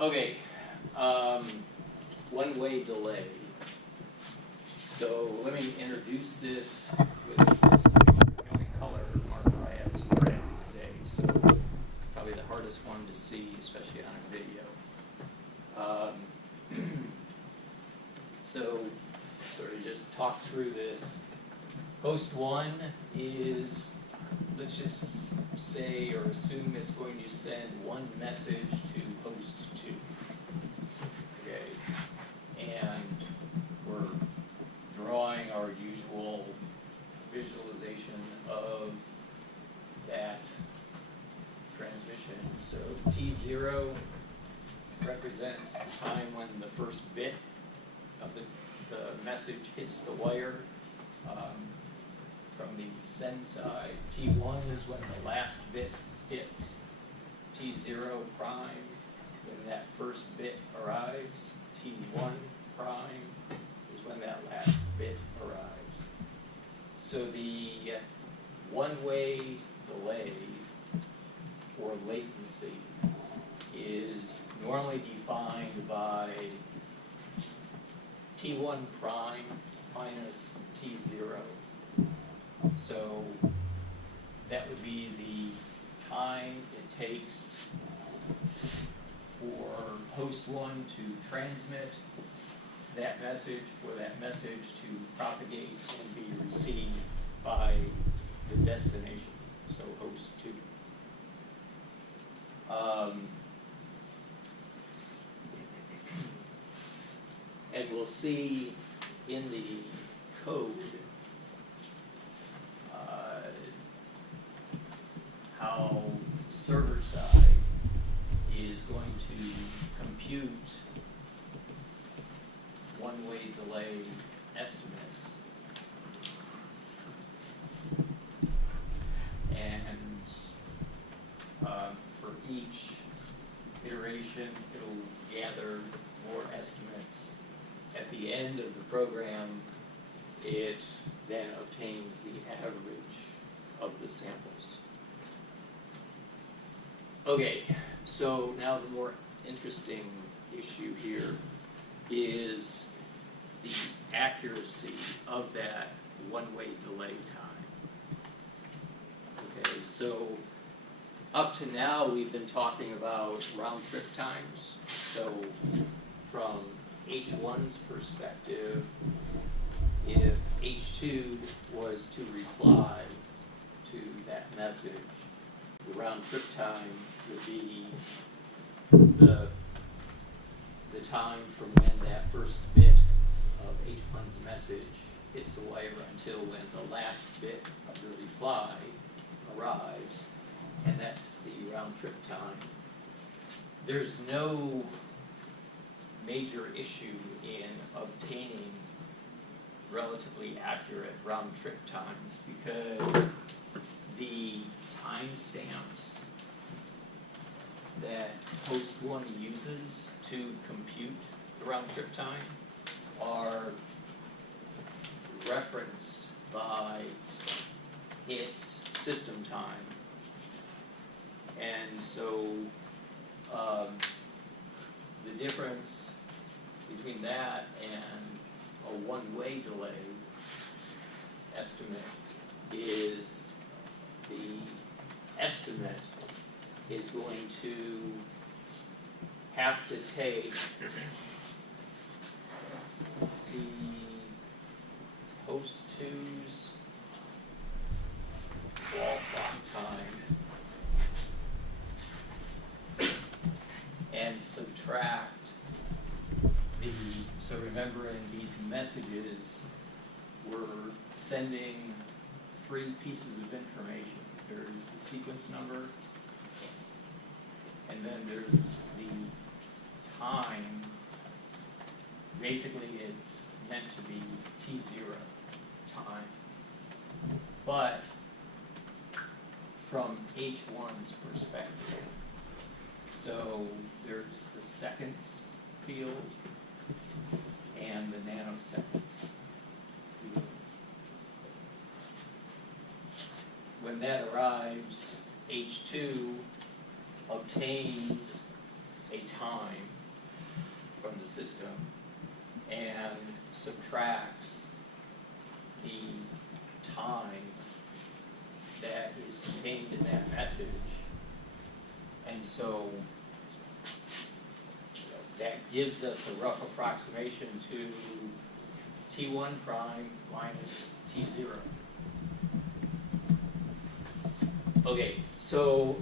Okay, one-way delay. So let me introduce this with this, the only color marker I have is red today, so it's probably the hardest one to see, especially on a video. So sort of just talk through this. Host 1 is, let's just say or assume it's going to send one message to host 2. Okay, and we're drawing our usual visualization of that transmission. So T0 represents the time when the first bit of the message hits the wire. From the send side, T1 is when the last bit hits. T0 prime, when that first bit arrives. T1 prime is when that last bit arrives. So the one-way delay or latency is normally defined by T1 prime minus T0. So that would be the time it takes for host 1 to transmit that message, for that message to propagate and be received by the destination, so host 2. And we'll see in the code how server side is going to compute one-way delay estimates. And for each iteration, it'll gather more estimates. At the end of the program, it then obtains the average of the samples. Okay, so now the more interesting issue here is the accuracy of that one-way delay time. Okay, so up to now we've been talking about round-trip times. So from H1's perspective, if H2 was to reply to that message, the round-trip time would be the time from when that first bit of H1's message hits the wire until when the last bit of the reply arrives, and that's the round-trip time. There's no major issue in obtaining relatively accurate round-trip times because the timestamps that host 1 uses to compute the round-trip time are referenced by its system time. And so the difference between that and a one-way delay estimate is the estimate is going to have to take the host 2's wall clock time and subtract the, so remember in these messages, we're sending 3 pieces of information. There's the sequence number, and then there's the time. Basically, it's meant to be T0 time. But from H1's perspective, so there's the seconds field and the nanoseconds field. When that arrives, H2 obtains a time from the system and subtracts the time that is contained in that message. And so that gives us a rough approximation to T1 prime minus T0. Okay, so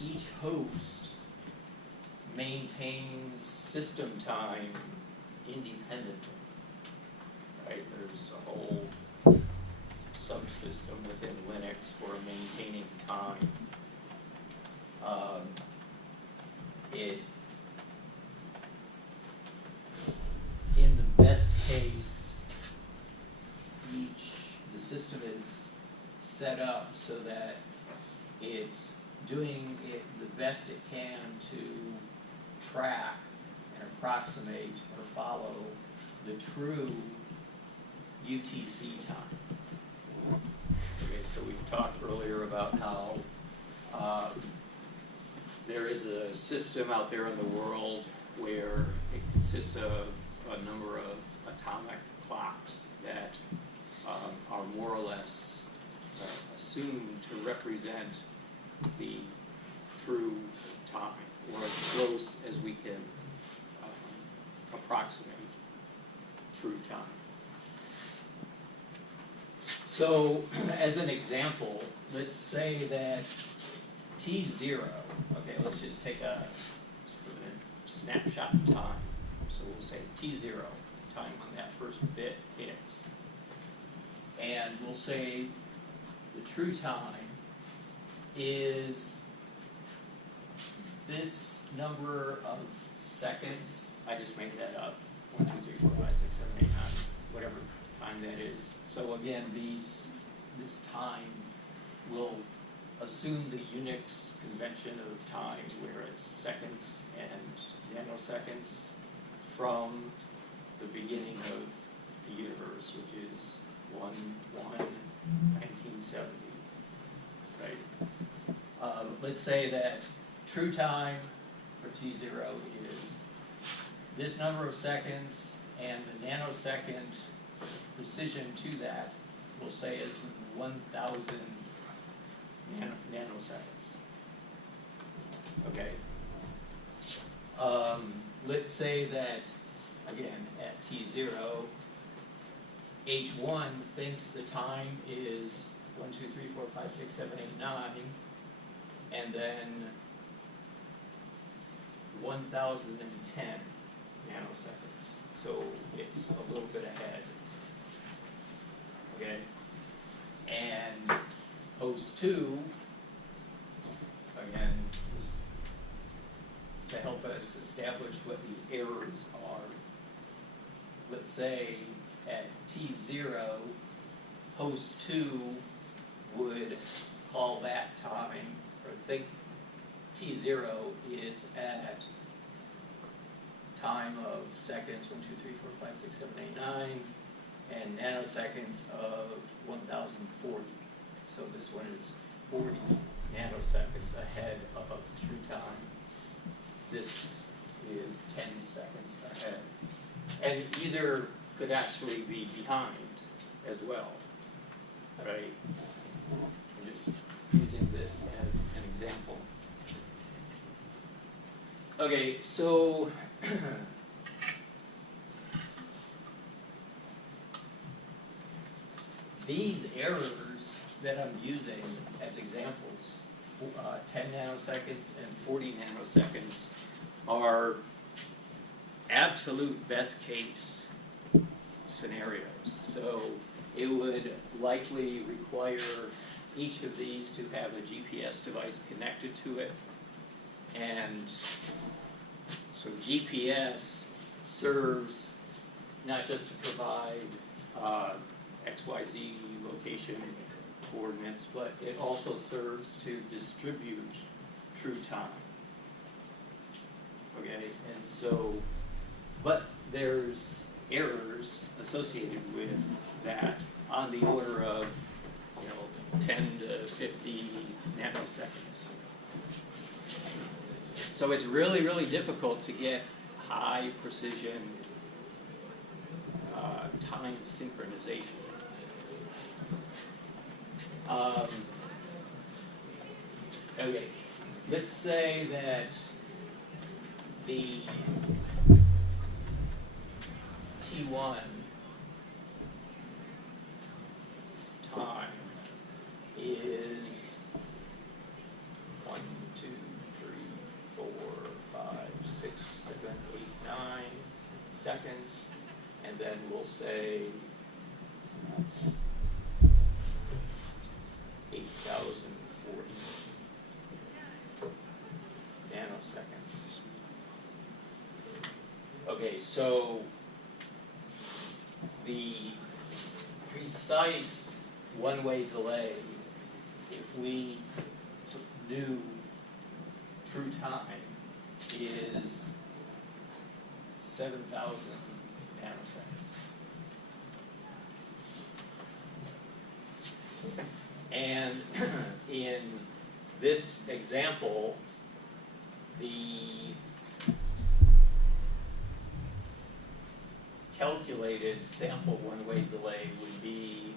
each host maintains system time independently, right? There's a whole subsystem within Linux for maintaining time. In the best case, the system is set up so that it's doing it the best it can to track and approximate or follow the true UTC time. Okay, so we talked earlier about how there is a system out there in the world where it consists of a number of atomic clocks that are more or less assumed to represent the true time, or as close as we can approximate true time. So, as an example, let's say that T0, okay, let's just take a snapshot in time. So we'll say T0, time when that first bit hits. And we'll say the true time is this number of seconds. I just made that up. 1, 2, 3, 4, 5, 6, 7, 8, 9, whatever time that is. So again, this time will assume the Unix convention of time, where it's seconds and nanoseconds from the beginning of the universe, which is 1/1/1970, right? Let's say that true time for T0 is this number of seconds, and the nanosecond precision to that, we'll say is 1,000 nanoseconds. Okay. Let's say that, again, at T0, H1 thinks the time is 1, 2, 3, 4, 5, 6, 7, 8, 9, and then 1,010 nanoseconds. So it's a little bit ahead. Okay? And host 2, again, just to help us establish what the errors are. Let's say at T0, host 2 would call that time, or think T0 is at time of seconds, 1, 2, 3, 4, 5, 6, 7, 8, 9, and nanoseconds of 1,040. So this one is 40 nanoseconds ahead of true time. This is 10 seconds ahead. And either could actually be behind as well, right? I'm just using this as an example. Okay, so these errors that I'm using as examples, 10 nanoseconds and 40 nanoseconds, are absolute best case scenarios. So it would likely require each of these to have a GPS device connected to it. And so GPS serves not just to provide XYZ location coordinates, but it also serves to distribute true time. Okay, and so, but there's errors associated with that on the order of, 10 to 50 nanoseconds. So it's really, really difficult to get high precision time synchronization. Okay, let's say that the T1 time is 1, 2, 3, 4, 5, 6, 7, 8, 9 seconds, and then we'll say 8,040 nanoseconds. Okay, so the precise one-way delay, if we knew true time, is 7,000 nanoseconds. And in this example, the calculated sample one-way delay would be,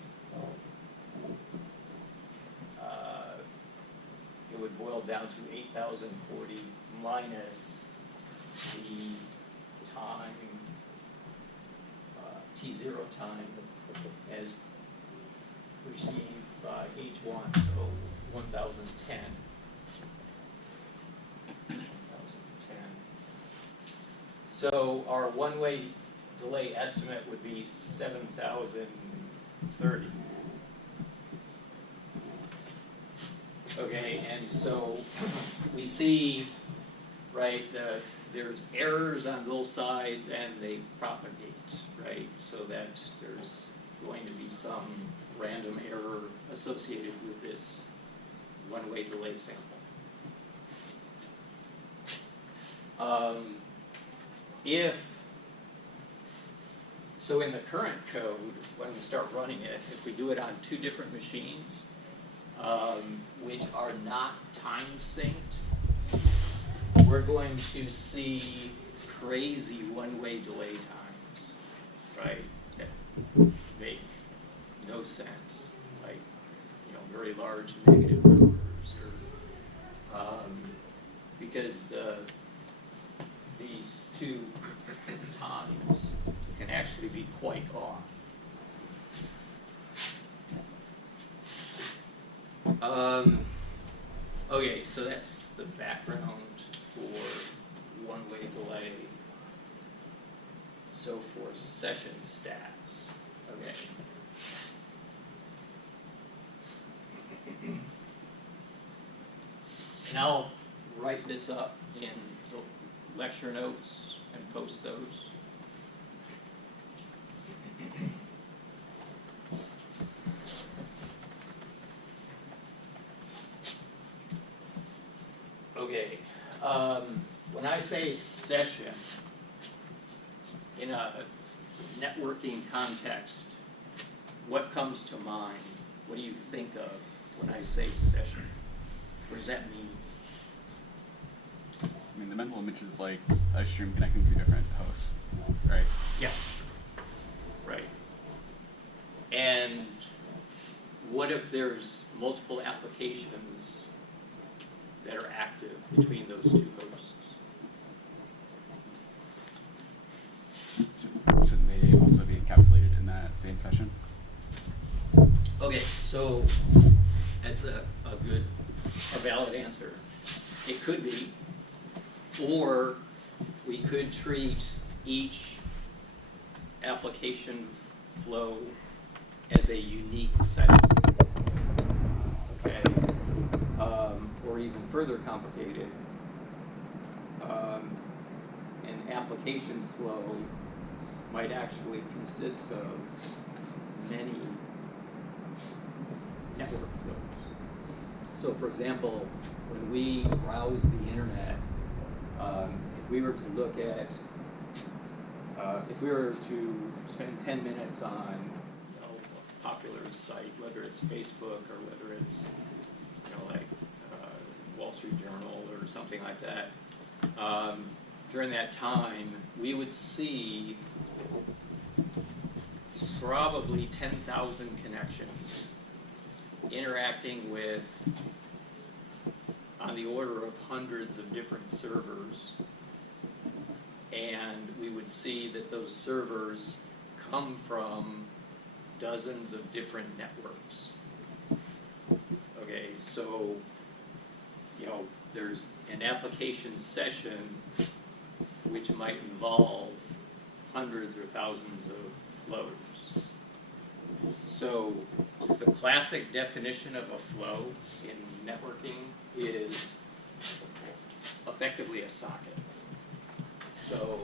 it would boil down to 8,040 minus the time, T0 time as received by H1, so 1,010. 1,010. So our one-way delay estimate would be 7,030. Okay, and so we see, right, there's errors on both sides and they propagate, right, so that there's going to be some random error associated with this one-way delay sample. So in the current code, when we start running it, if we do it on two different machines, which are not time synced, we're going to see crazy one-way delay times, right? That make no sense, like, you know, very large negative numbers, or because these two times can actually be quite off. Okay, so that's the background for one-way delay. So for session stats, okay. And I'll write this up in the lecture notes and post those. Okay, when I say session, in a networking context, what comes to mind? What do you think of when I say session? What does that mean? I mean, the mental image is like a stream connecting two different hosts, right? Yeah, right. And what if there's multiple applications that are active between those two hosts? Shouldn't they also be encapsulated in that same session? Okay, so that's a valid answer. It could be, or we could treat each application flow as a unique session. Okay, or even further complicated, an application flow might actually consist of many network flows. So for example, when we browse the internet, if we were to look at, if we were to spend 10 minutes on, you know, a popular site, whether it's Facebook or whether it's, you know, like Wall Street Journal or something like that, during that time, we would see probably 10,000 connections interacting with on the order of hundreds of different servers. And we would see that those servers come from dozens of different networks. Okay, so, you know, there's an application session which might involve hundreds or thousands of flows. So the classic definition of a flow in networking is effectively a socket. So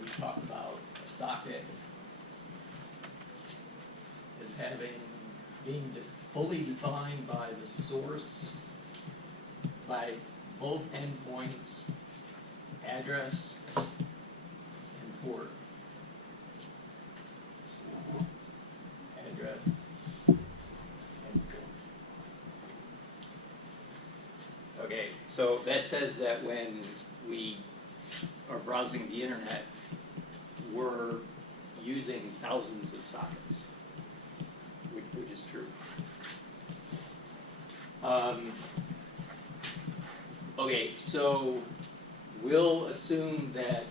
we talk about a socket as being fully defined by the source, by both endpoints, address, and port. Address and port. Okay, so that says that when we are browsing the internet, we're using thousands of sockets, which is true. Okay, so we'll assume that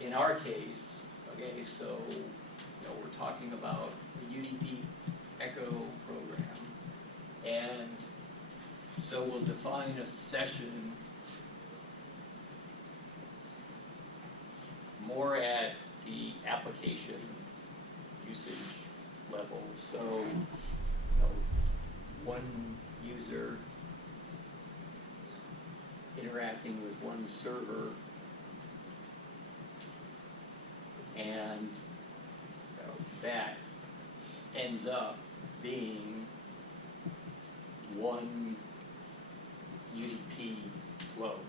in our case, okay, so we're talking about the UDP Echo program, and so we'll define a session more at the application usage level. So, one user interacting with one server, and that ends up being one UDP flow.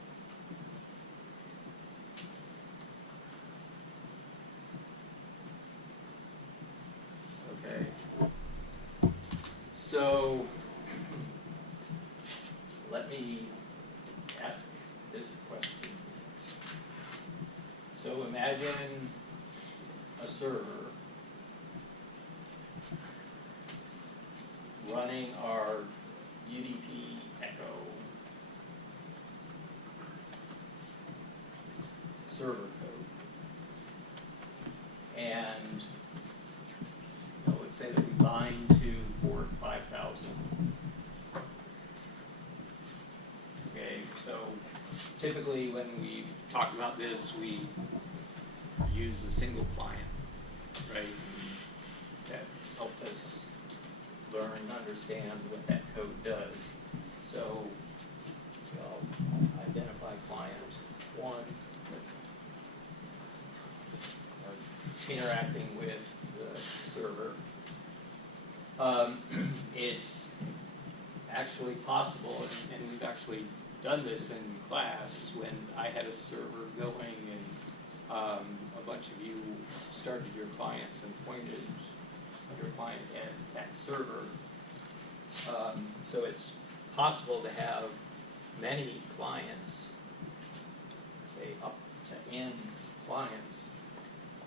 Okay. So let me ask this question. So imagine a server running our UDP Echo server code, and let's say that we bind to port 5000. Okay, so typically when we talk about this, we use a single client, right? That helped us learn and understand what that code does. So we'll identify client 1, interacting with the server. It's actually possible, and we've actually done this in class when I had a server going and a bunch of you started your clients and pointed your client at that server. So it's possible to have many clients, say up to n clients,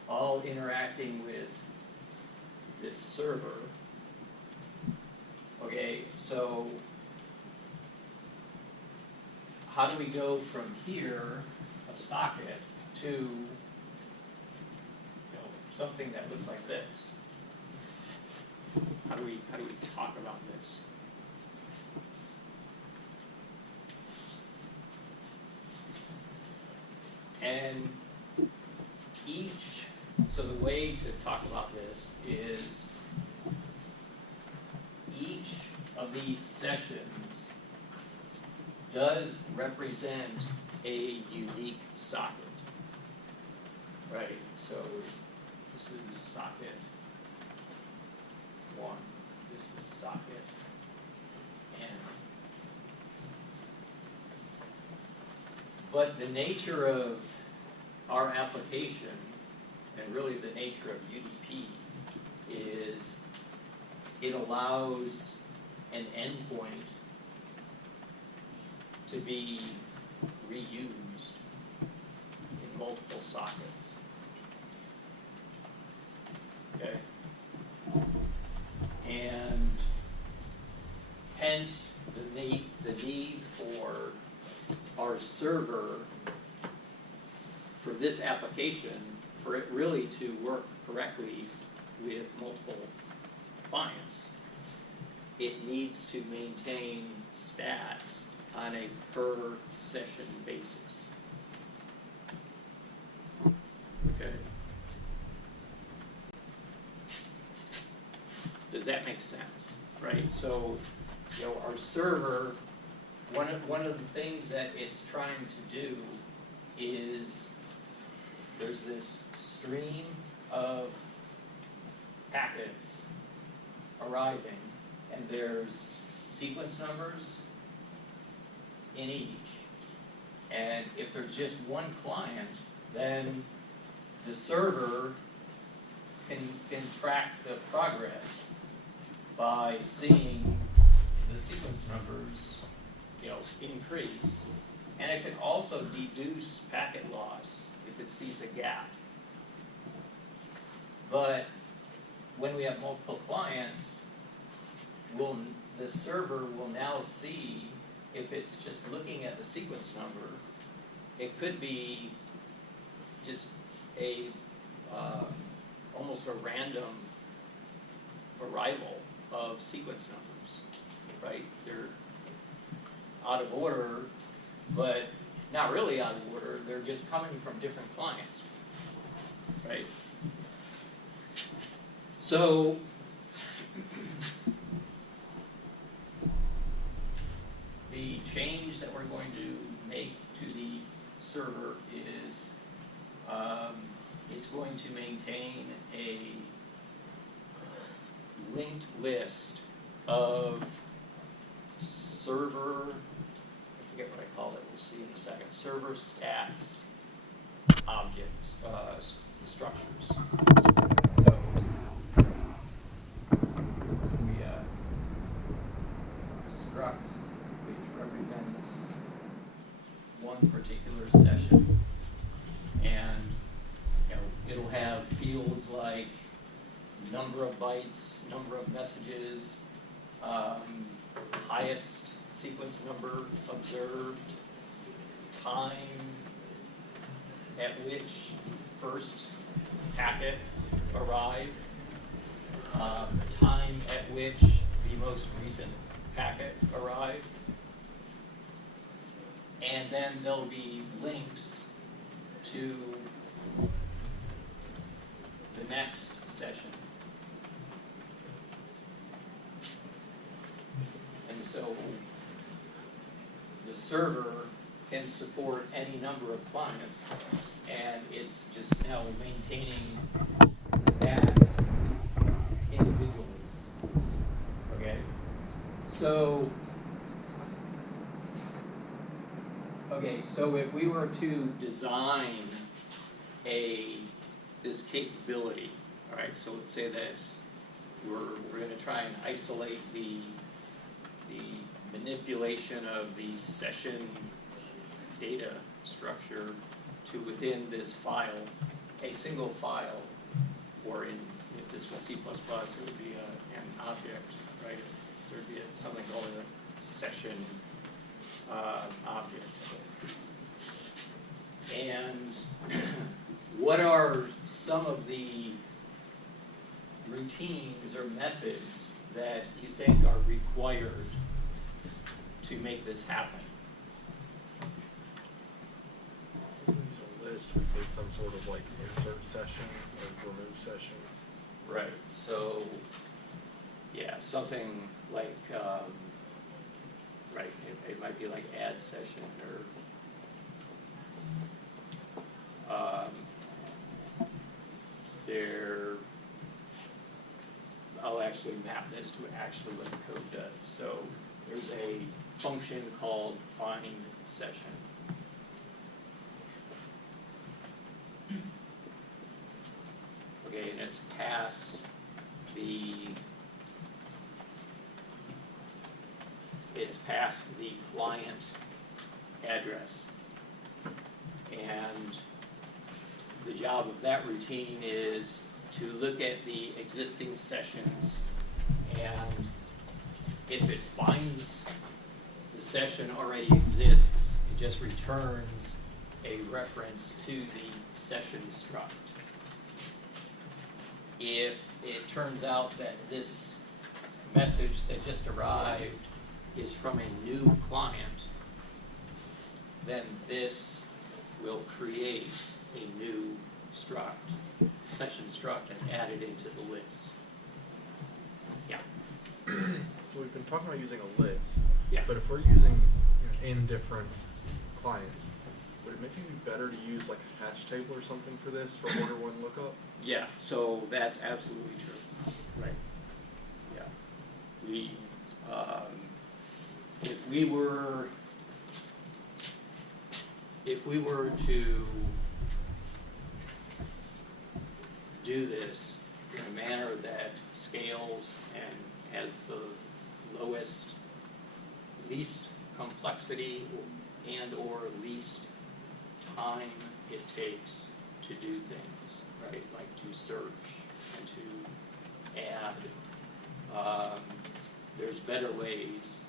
all interacting with this server. Okay, so how do we go from here, a socket, to something that looks like this? How do we talk about this? And so the way to talk about this is each of these sessions does represent a unique socket, right? So this is socket 1, this is socket n. But the nature of our application, and really the nature of UDP, is it allows an endpoint to be reused in multiple sockets. Okay? And hence the need for our server for this application, for it really to work correctly with multiple clients, it needs to maintain stats on a per session basis. Okay? Does that make sense? Right? So, our server, one of the things that it's trying to do is there's this stream of packets arriving, and there's sequence numbers in each. And if there's just one client, then the server can track the progress by seeing the sequence numbers, increase. And it can also deduce packet loss if it sees a gap. But when we have multiple clients, the server will now see, if it's just looking at the sequence number, it could be just almost a random arrival of sequence numbers, right? They're out of order, but not really out of order. They're just coming from different clients, right? So the change that we're going to make to the server is it's going to maintain a linked list of server, I forget what I called it, we'll see in a second, server stats objects, structures. So we struct, which represents one particular session, and it'll have fields like number of bytes, number of messages, highest sequence number observed, time at which first packet arrived, time at which the most recent packet arrived, and then there'll be links to the next session. And so the server can support any number of clients, and it's just now maintaining the stats individually. Okay? So if we were to design this capability, all right, so let's say that we're going to try and isolate the manipulation of the session data structure to within this file, a single file, or if this was C++, it would be an object, right? There would be something called a session object. And what are some of the routines or methods that you think are required to make this happen? There's a list, we did some sort of like insert session or remove session. Right, so, yeah, something like, right, it might be like add session or, I'll actually map this to actually what the code does. So there's a function called find session. Okay, and it's passed the client address. And the job of that routine is to look at the existing sessions, and if it finds the session already exists, it just returns a reference to the session struct. If it turns out that this message that just arrived is from a new client, then this will create a new struct, session struct, and add it into the list. Yeah. So we've been talking about using a list. Yeah. But if we're using in different clients, would it maybe be better to use like a hash table or something for this for order one lookup? Yeah, so that's absolutely true. Right. Yeah. We, if we were to do this in a manner that scales and has the least complexity and or least time it takes to do things, right? Like to search and to add. There's better ways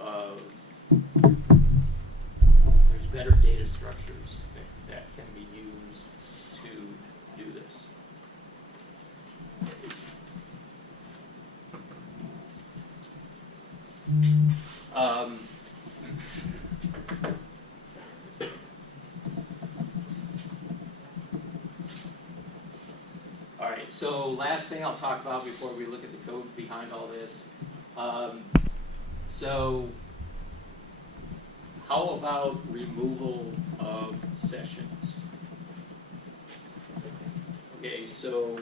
of, there's better data structures that can be used to do this. All right, so last thing I'll talk about before we look at the code behind all this. So how about removal of sessions? Okay, so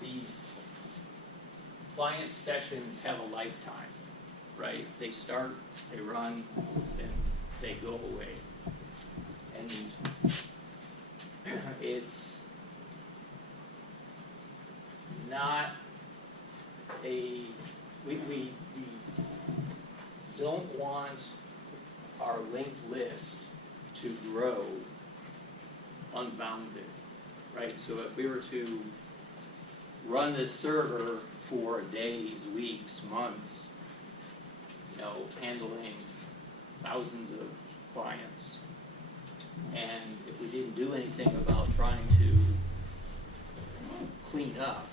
these client sessions have a lifetime, right? They start, they run, then they go away. And it's not a, we don't want our linked list to grow unbounded, right? So if we were to run this server for days, weeks, months, handling thousands of clients, and if we didn't do anything about trying to clean up,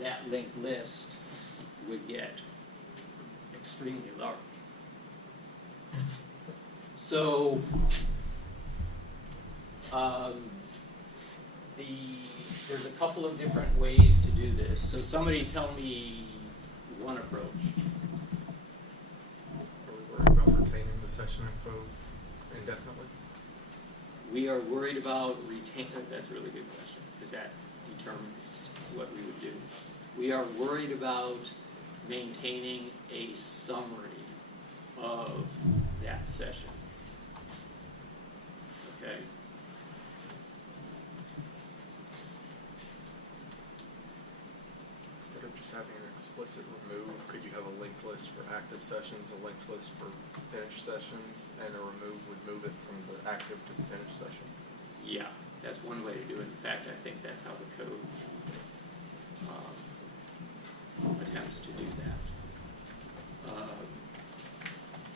that linked list would get extremely large. So there's a couple of different ways to do this. So somebody tell me one approach. Are we worried about retaining the session info indefinitely? We are worried about retaining, that's a really good question, because that determines what we would do. We are worried about maintaining a summary of that session. Okay? Instead of just having an explicit remove, could you have a linked list for active sessions, a linked list for finished sessions, and a remove would move it from the active to the finished session? Yeah, that's one way to do it. In fact, I think that's how the code attempts to do that.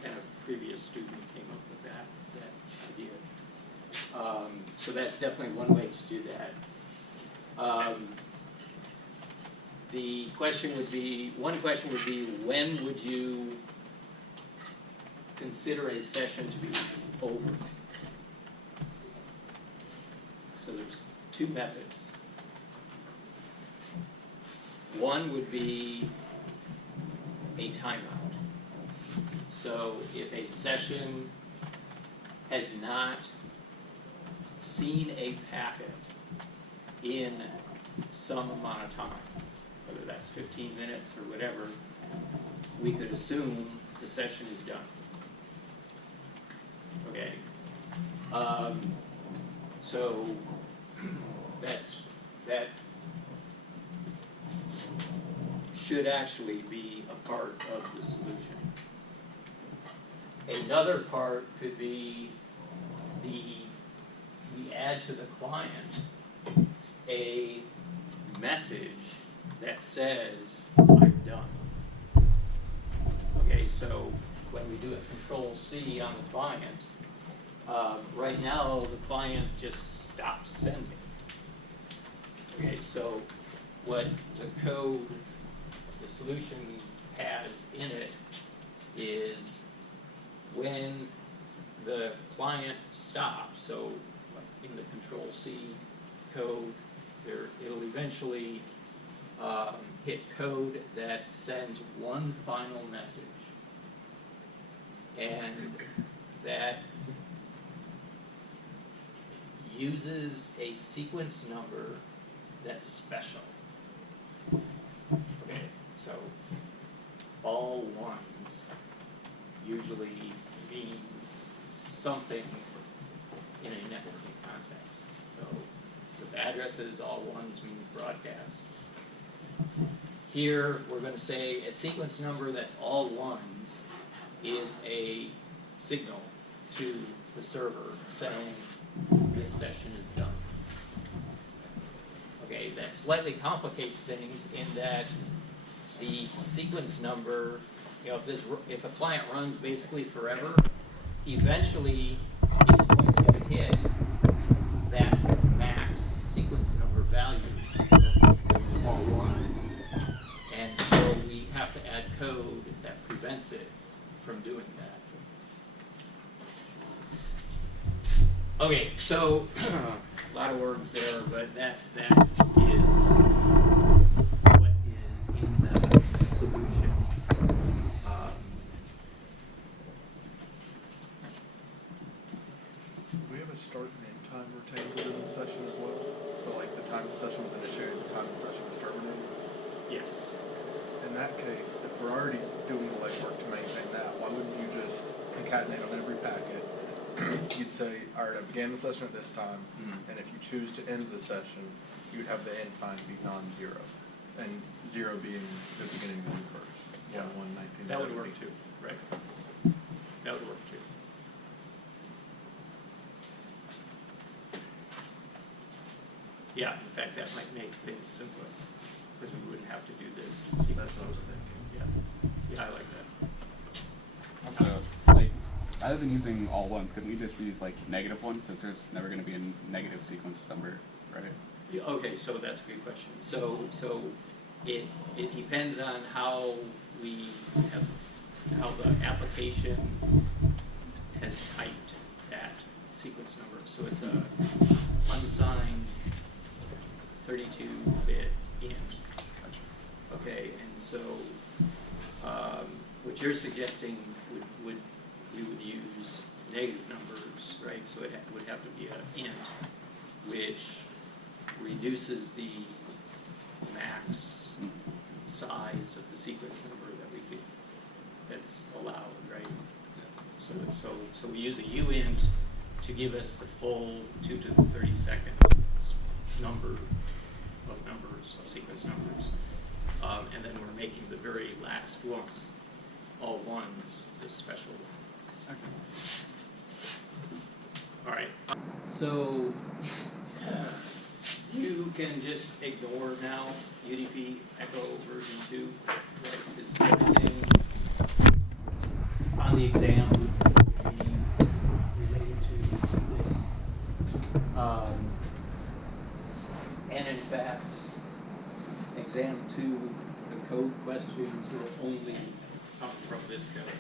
And a previous student came up with that idea. So that's definitely one way to do that. The question would be, one question would be, when would you consider a session to be over? So there's two methods. One would be a timeout. So if a session has not seen a packet in some amount of time, whether that's 15 minutes or whatever, we could assume the session is done. Okay? So that should actually be a part of the solution. Another part could be we add to the client a message that says, I'm done. Okay, so when we do a Control C on the client, right now the client just stops sending. Okay, so what the code, the solution has in it is when the client stops, so like in the Control C code, it'll eventually hit code that sends one final message. And that uses a sequence number that's special. Okay, so all ones usually means something in a networking context. So with addresses, all ones means broadcast. Here, we're going to say a sequence number that's all ones is a signal to the server saying this session is done. Okay, that slightly complicates things in that the sequence number, you know, if a client runs basically forever, eventually it's going to hit that max sequence number value of all ones. And so we have to add code that prevents it from doing that. Okay, so a lot of words there, but that is what is in the solution. Do we have a start and end time retained within the session as well? So like the time the session was initiated, the time the session was terminated? Yes. In that case, if we're already doing the legwork to maintain that, why wouldn't you just concatenate on every packet? You'd say, all right, I began the session at this time, and if you choose to end the session, you would have the end time be non-zero, and 0 being the beginning of the first. Yeah. 1/1/1970. That would work too, right? That would work too. Yeah, in fact, that might make things simpler, because we wouldn't have to do this sequence. That's what I was thinking. Yeah, I like that. Also, like, other than using all ones, couldn't we just use like negative ones, since there's never going to be a negative sequence number, right? Yeah, okay, so that's a good question. So it depends on how how the application has typed that sequence number. So it's a unsigned 32-bit int. Okay, and so what you're suggesting we would use negative numbers, right? So it would have to be an int, which reduces the max size of the sequence number that's allowed, right? So we use a uint to give us the full 2 to the 32nd number of sequence numbers, and then we're making the very last one, all ones, the special one. Okay. All right. So you can just ignore now UDP Echo version 2, right? Because everything on the exam would be related to this. And in fact, exam 2, the code questions will only come from this code.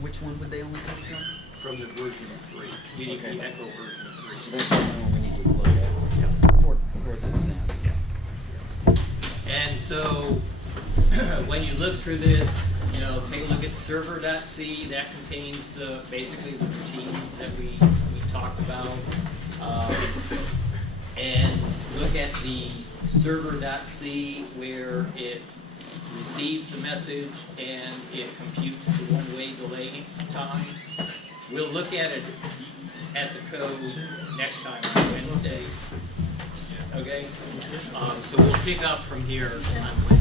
Which one would they only come from? From the version 3, UDP Okay. Echo version 3. So that's the one we need to look at Yeah. for the exam. And so when you look through this, you know, take a look at server.c. That contains basically the routines that we talked about. And look at the server.c where it receives the message and it computes the one-way delay time. We'll look at it at the code next time on Wednesday. Okay? So we'll pick up from here on